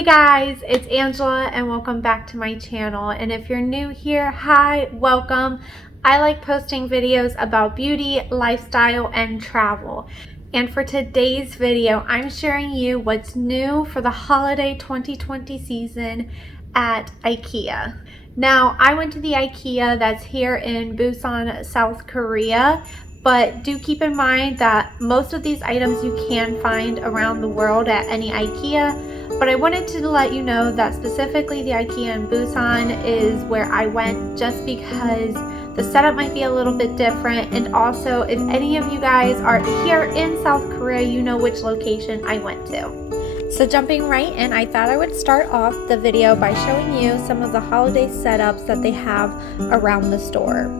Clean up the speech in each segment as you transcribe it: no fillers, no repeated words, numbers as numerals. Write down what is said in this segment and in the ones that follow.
Hey guys, it's Angela and welcome back to my channel. And if you're new here, hi, welcome. I like posting videos about beauty, lifestyle, and travel. And for today's video, I'm sharing you what's new for the holiday 2020 season at Ikea. Now, I went to the Ikea that's here in Busan, South Korea. But do keep in mind that most of these items you can find around the world at any Ikea. But I wanted to let you know that specifically the Ikea in Busan is where I went just because the setup might be a little bit different. And also, if any of you guys are here in South Korea, you know which location I went to. So jumping right in, I thought I would start off the video by showing you some of the holiday setups that they have around the store.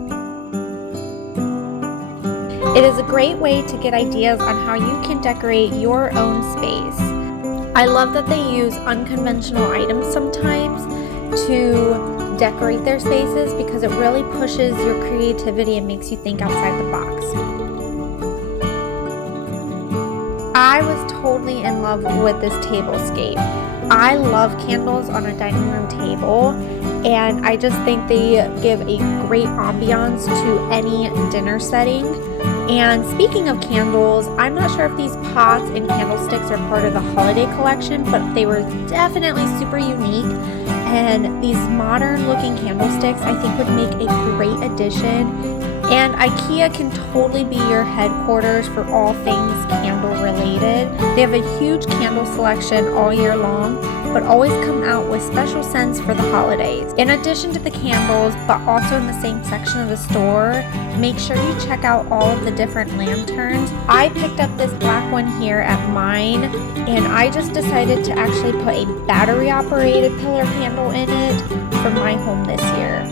It is a great way to get ideas on how you can decorate your own space. I love that they use unconventional items sometimes to decorate their spaces because it really pushes your creativity and makes you think outside the box. I was totally in love with this tablescape. I love candles on a dining room table, and I just think they give a great ambiance to any dinner setting. And speaking of candles, I'm not sure if these pots and candlesticks are part of the holiday collection, but they were definitely super unique. And these modern looking candlesticks I think would make a great addition. And Ikea can totally be your headquarters for all things candle related. They have a huge candle selection all year long, but always come out with special scents for the holidays. In addition to the candles, but also in the same section of the store, make sure you check out all of the different lanterns. I picked up this black one here at mine, and I just decided to actually put a battery operated pillar candle in it for my home this year.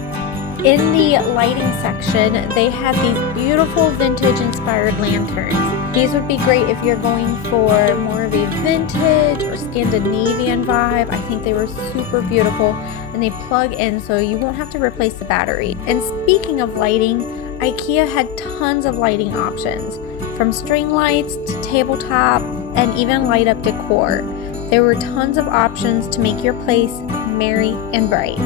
In the lighting section, they had these beautiful vintage inspired lanterns. These would be great if you're going for more of a vintage or Scandinavian vibe. I think they were super beautiful and they plug in so you won't have to replace the battery. And speaking of lighting, Ikea had tons of lighting options, from string lights to tabletop and even light up decor. There were tons of options to make your place merry and bright.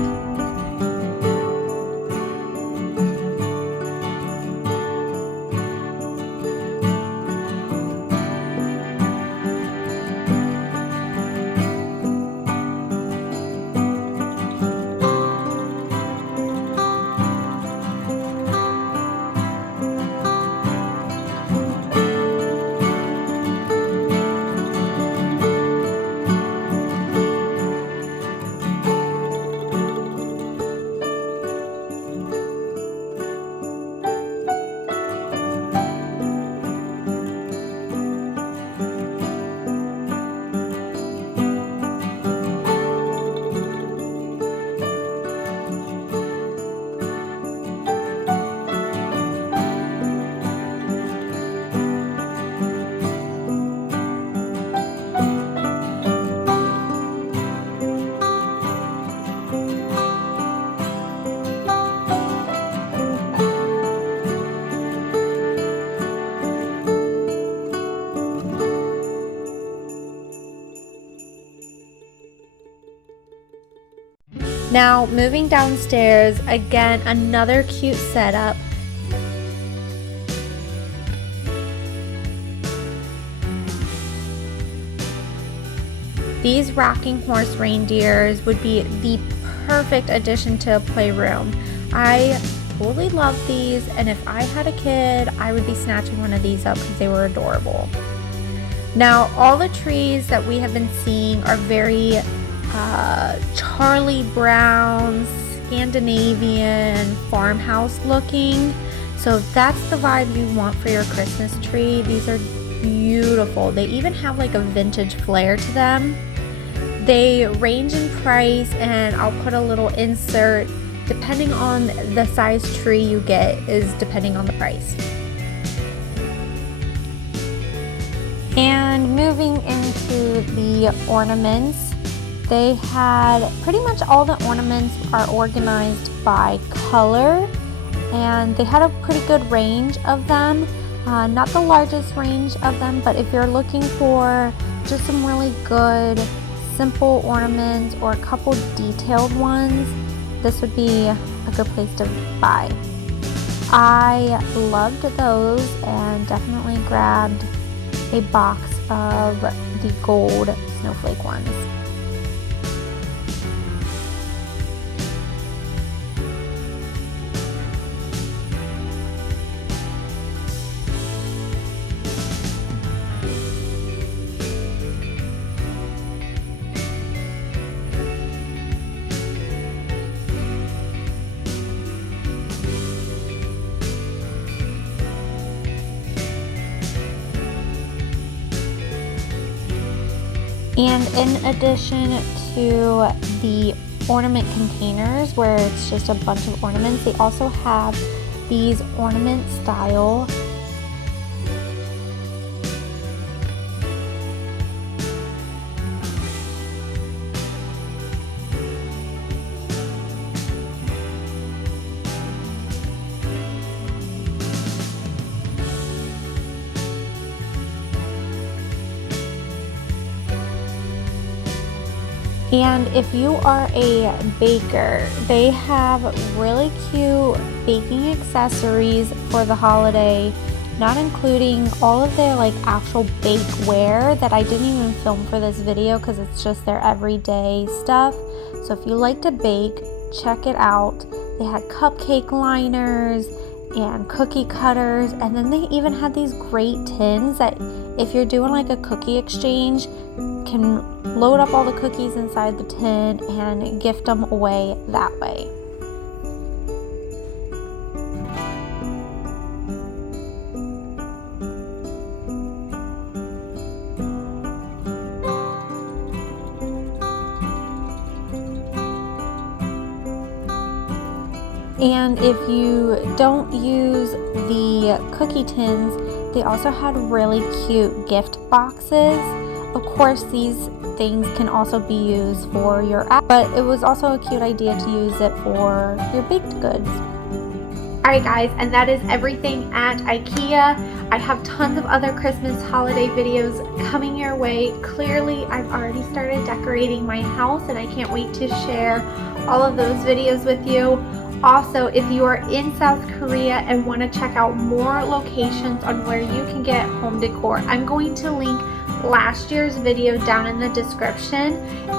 Now, moving downstairs, again, another cute setup. These rocking horse reindeers would be the perfect addition to a playroom. I totally love these, and if I had a kid, I would be snatching one of these up because they were adorable. Now, all the trees that we have been seeing are very Charlie Brown, Scandinavian, farmhouse looking. So if that's the vibe you want for your Christmas tree, these are beautiful. They even have like a vintage flair to them. They range in price, and I'll put a little insert depending on the size tree you get is depending on the price. And moving into the ornaments, they had pretty much all the ornaments are organized by color, and they had a pretty good range of them. Not the largest range of them, but if you're looking for just some really good simple ornaments or a couple detailed ones, this would be a good place to buy. I loved those and definitely grabbed a box of the gold snowflake ones. And in addition to the ornament containers where it's just a bunch of ornaments, they also have these ornament style And if you are a baker, they have really cute baking accessories for the holiday, not including all of their like actual bakeware that I didn't even film for this video because it's just their everyday stuff. So if you like to bake, check it out. They had cupcake liners and cookie cutters, and then they even had these great tins that if you're doing like a cookie exchange, can load up all the cookies inside the tin and gift them away that way. And if you don't use the cookie tins, they also had really cute gift boxes. Of course, these things can also be used for your app, but it was also a cute idea to use it for your baked goods. Alright guys, and that is everything at Ikea. I have tons of other Christmas holiday videos coming your way. Clearly, I've already started decorating my house and I can't wait to share all of those videos with you. Also, if you are in South Korea and want to check out more locations on where you can get home decor, I'm going to link last year's video down in the description,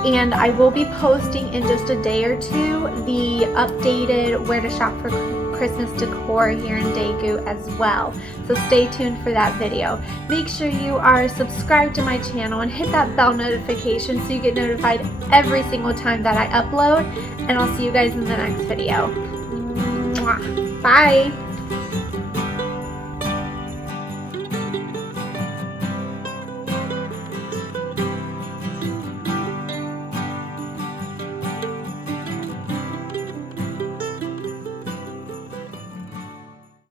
and I will be posting in just a day or two the updated where to shop for Christmas decor here in DAEGU as well. So stay tuned for that video. Make sure you are subscribed to my channel and hit that bell notification so you get notified every single time that I upload, and I'll see you guys in the next video. Bye!